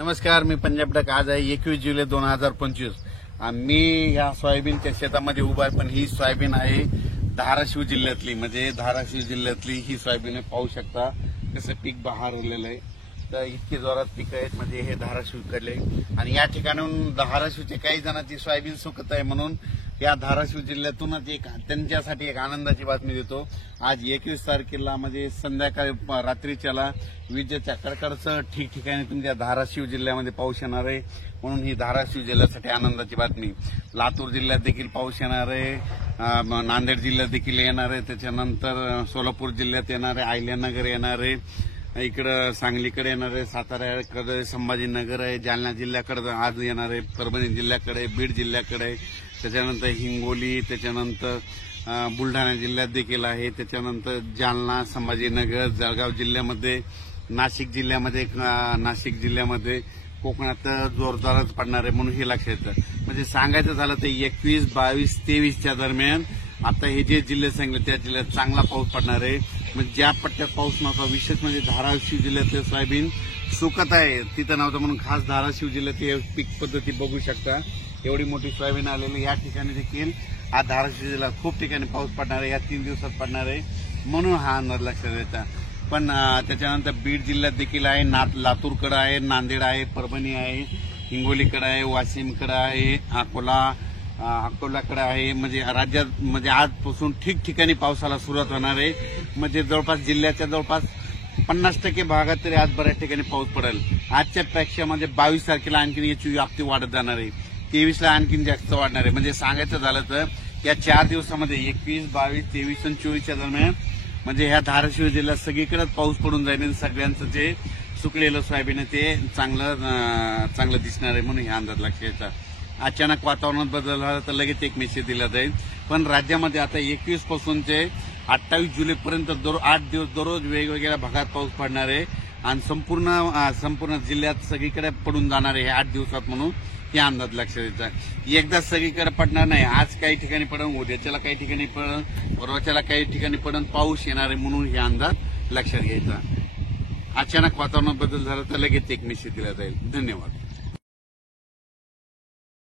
नमस्कार, मी पंजाब डक. आज आहे 21 जुलै 2025. मी या सोयाबीनच्या शेतामध्ये उभा आहे, पण ही सोयाबीन आहे धाराशिव जिल्ह्यातली, म्हणजे धाराशिव जिल्ह्यातली ही सोयाबीन आहे. पाहू शकता कसं पीक बहरलेलं आहे. तर इतके जोरात पीक आहेत, म्हणजे हे धाराशिवकडले. आणि या ठिकाणून धाराशिवचे काही जणांची सोयाबीन सुकत आहे, म्हणून या धाराशिव जिल्ह्यातूनच त्यांच्यासाठी एक आनंदाची बातमी देतो. आज 21 तारखेला म्हणजे संध्याकाळी रात्रीच्याला विजेच्या कडकडासह ठिकठिकाणी तुमच्या धाराशिव जिल्ह्यामध्ये पाऊस येणार आहे, म्हणून ही धाराशिव जिल्ह्यासाठी आनंदाची बातमी. लातूर जिल्ह्यात देखील पाऊस येणार आहे, नांदेड जिल्ह्यात देखील येणार आहे, त्याच्यानंतर सोलापूर जिल्ह्यात येणार आहे, अहिल्यानगर येणार आहे, इकडं सांगलीकडे येणार आहे, साताऱ्याकडे संभाजीनगर आहे, जालना जिल्ह्याकडे आज येणार आहे, परभणी जिल्ह्याकडे, बीड जिल्ह्याकडे, त्याच्यानंतर हिंगोली, त्याच्यानंतर बुलढाणा जिल्ह्यात देखील आहे, त्याच्यानंतर जालना, संभाजीनगर, जळगाव जिल्ह्यामध्ये, नाशिक जिल्ह्यामध्ये कोकणात जोरदारच पडणार आहे, म्हणून हे लक्षात येतं. म्हणजे सांगायचं झालं तर 21, 22, 23च्या दरम्यान आता हे जे जिल्हे सांगितले त्या जिल्ह्यात चांगला पाऊस पडणार आहे. म्हणजे ज्या पट्ट्यात पाऊस नव्हता, विशेष म्हणजे धाराशिव जिल्ह्यातले सोयाबीन सुकत आहे, तिथं नव्हतं, म्हणून खास धाराशिव जिल्ह्यात हे पीक पद्धती बघू शकता. एवढी मोठी सोयाबीन आलेली या ठिकाणी देखील आज धाराशिव जिल्ह्यात खूप ठिकाणी पाऊस पडणार आहे, या 3 दिवसात पडणार आहे, म्हणून हा अंदाज लक्षात येतात. पण त्याच्यानंतर बीड जिल्ह्यात देखील आहे, लातूरकडे आहे, नांदेड आहे, परभणी आहे, हिंगोलीकडे आहे, वाशिमकडे आहे, अकोलाकडे आहे. म्हणजे राज्यात म्हणजे आजपासून ठिकठिकाणी पावसाला सुरुवात होणार आहे. म्हणजे जवळपास जिल्ह्याच्या जवळपास 50% भागात तरी आज बऱ्याच ठिकाणी पाऊस पडेल. आजच्या पेक्षा म्हणजे 22 तारखेला आणखी याची व्याप्ती वाढत जाणार आहे, 23ला आणखीन जास्त वाढणार आहे. म्हणजे सांगायचं झालं तर या 4 दिवसामध्ये 21, 22, 23 आणि 24च्या दरम्यान म्हणजे ह्या धाराशिव जिल्ह्यात सगळीकडेच पाऊस पडून जाईल आणि सगळ्यांचं जे सुकलेलं सोयाबीन आहे ते चांगलं दिसणार आहे, म्हणून हे अंदाज लक्षात येतात. अचानक वातावरणात बदल झाला तर लगेच एक मेसेज दिला जाईल. पण राज्यामध्ये आता 21 पासून ते 28 जुलैपर्यंत 8 दिवस दररोज वेगवेगळ्या भागात पाऊस पडणार आहे आणि संपूर्ण जिल्ह्यात सगळीकडे पडून जाणार आहे 8 दिवसात, म्हणून हे अंदाज लक्षात येतात. एकदा सगळीकडे पडणार नाही, आज काही ठिकाणी पडून, उद्याच्याला काही ठिकाणी पडून, परवाच्याला काही ठिकाणी पडून पाऊस येणार आहे, म्हणून हे अंदाज लक्षात घ्यायचा. अचानक वातावरणात बदल झाला तर लगेच एक मेसेज दिला जाईल. धन्यवाद.